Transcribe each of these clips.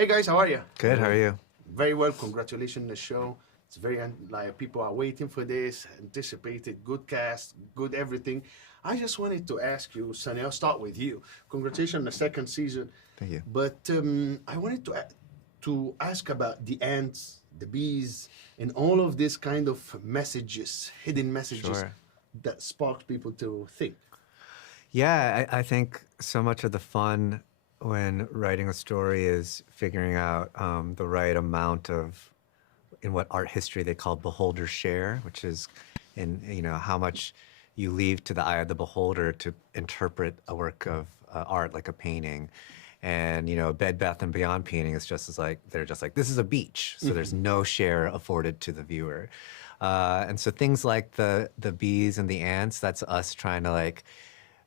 Hey guys, how are you? Good, how are you? Very well. Congratulations on the show. It's very like people are waiting for this, anticipated, good cast, good everything. I just wanted to ask you, Sonny. I'll start with you. Congratulations on the second season. Thank you. But I wanted to ask about the ants, the bees, and all of this kind of messages, hidden messages Sure. that spark people to think. Yeah, I think so much of the fun when writing a story is figuring out the right amount of, in what art history they call beholder share, which is in, how much you leave to the eye of the beholder to interpret a work of art like a painting. And, a Bed Bath & Beyond painting is just as they're just like, this is a beach. So there's no share afforded to the viewer. And so things like the bees and the ants, that's us trying to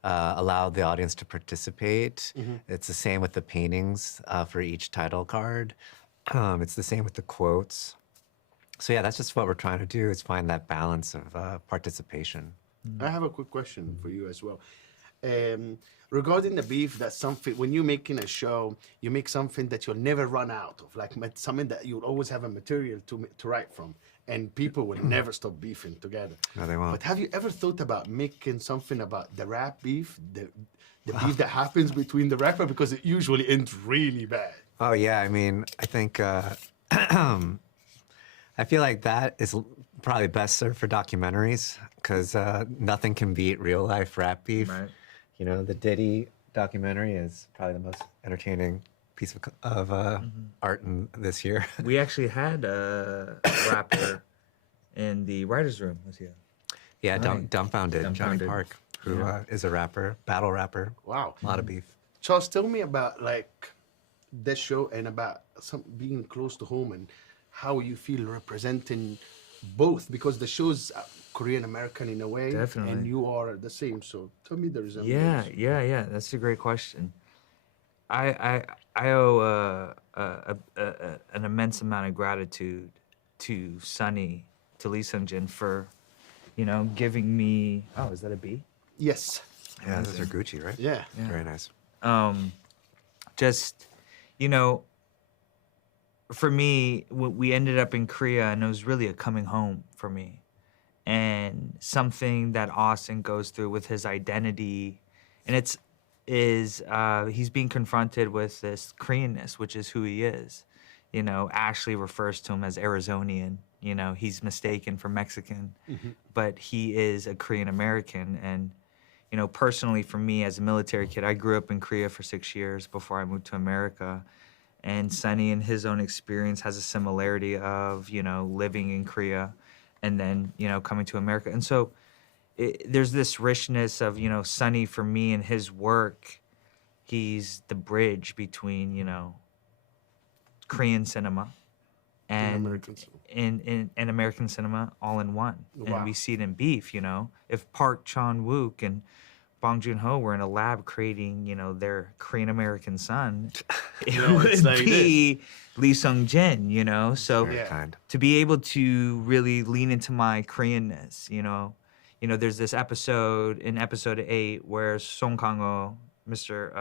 allow the audience to participate. It's the same with the paintings for each title card. It's the same with the quotes. So yeah, that's just what we're trying to do, is find that balance of participation. I have a quick question for you as well. Regarding the beef, that's something, when you're making a show, you make something that you'll never run out of, like something that you'll always have a material to write from, and people will never stop beefing together. No, they won't. But have you ever thought about making something about the rap beef, the beef that happens between the rapper, because it usually ends really bad? Oh yeah, I mean, I think, I feel like that is probably best served for documentaries, because nothing can beat real life rap beef. Right. The Diddy documentary is probably the most entertaining piece of art this year. We actually had a rapper in the writer's room this year. Yeah, Right. Dumbfounded, Johnny Dumbfounded. Park, who is a rapper, battle rapper. Wow. A lot of beef. Charles, tell me about this show and about being close to home and how you feel representing both, because the show's Korean American in a way, Definitely. and you are the same. So tell me the resemblance. Yeah. That's a great question. I owe an immense amount of gratitude to Sunny, to Lee Sung Jin for, giving me. Oh, is that a bee? Yes. Yeah, those are Gucci, right? Yeah. Very nice. Just, for me, we ended up in Korea, and it was really a coming home for me. And something that Austin goes through with his identity, and he's being confronted with this Koreanness, which is who he is. Ashley refers to him as Arizonian. He's mistaken for Mexican, but he is a Korean American. And, personally for me as a military kid, I grew up in Korea for 6 years before I moved to America. And Sunny, in his own experience, has a similarity of, living in Korea and then, coming to America. And so there's this richness of, Sunny, for me, and his work, he's the bridge between, Korean cinema and American cinema. in American cinema all in one. Wow. And we see it in beef, If Park Chan-wook and Bong Joon-ho were in a lab creating, their Korean American son, it it's would like be Lee Sung Jin, So Very Yeah. kind. to be able to really lean into my Koreanness, there's this episode in episode 8 where Song Kang-ho, Mr.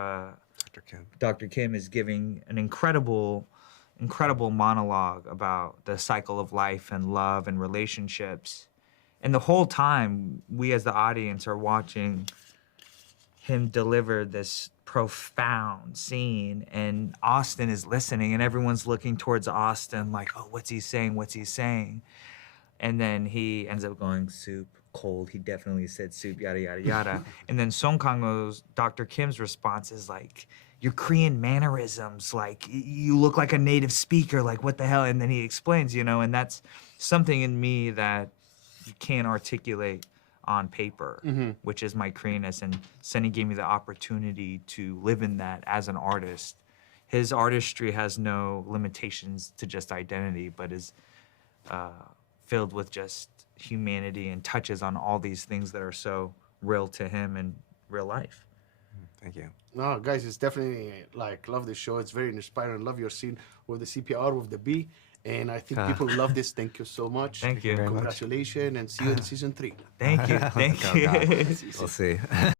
Dr. Kim. Dr. Kim, is giving an incredible monologue about the cycle of life and love and relationships. And the whole time, we as the audience are watching him deliver this profound scene, and Austin is listening, and everyone's looking towards Austin like, oh, what's he saying? What's he saying? And then he ends up going, soup, cold. He definitely said soup, yada, yada, yada. And then Song Kang-ho's, Dr. Kim's response is like, your Korean mannerisms, like, you look like a native speaker, like, what the hell? And then he explains, and that's something in me that you can't articulate on paper, which is my Koreanness. And Sunny gave me the opportunity to live in that as an artist. His artistry has no limitations to just identity, but is filled with just humanity and touches on all these things that are so real to him in real life. Thank you. No, guys, it's definitely love the show. It's very inspiring. Love your scene with the CPR with the bee. And I think people love this. Thank you so much. Thank you. very much. Congratulations, and see you in season 3. Thank you. Thank Oh, you. God. We'll see.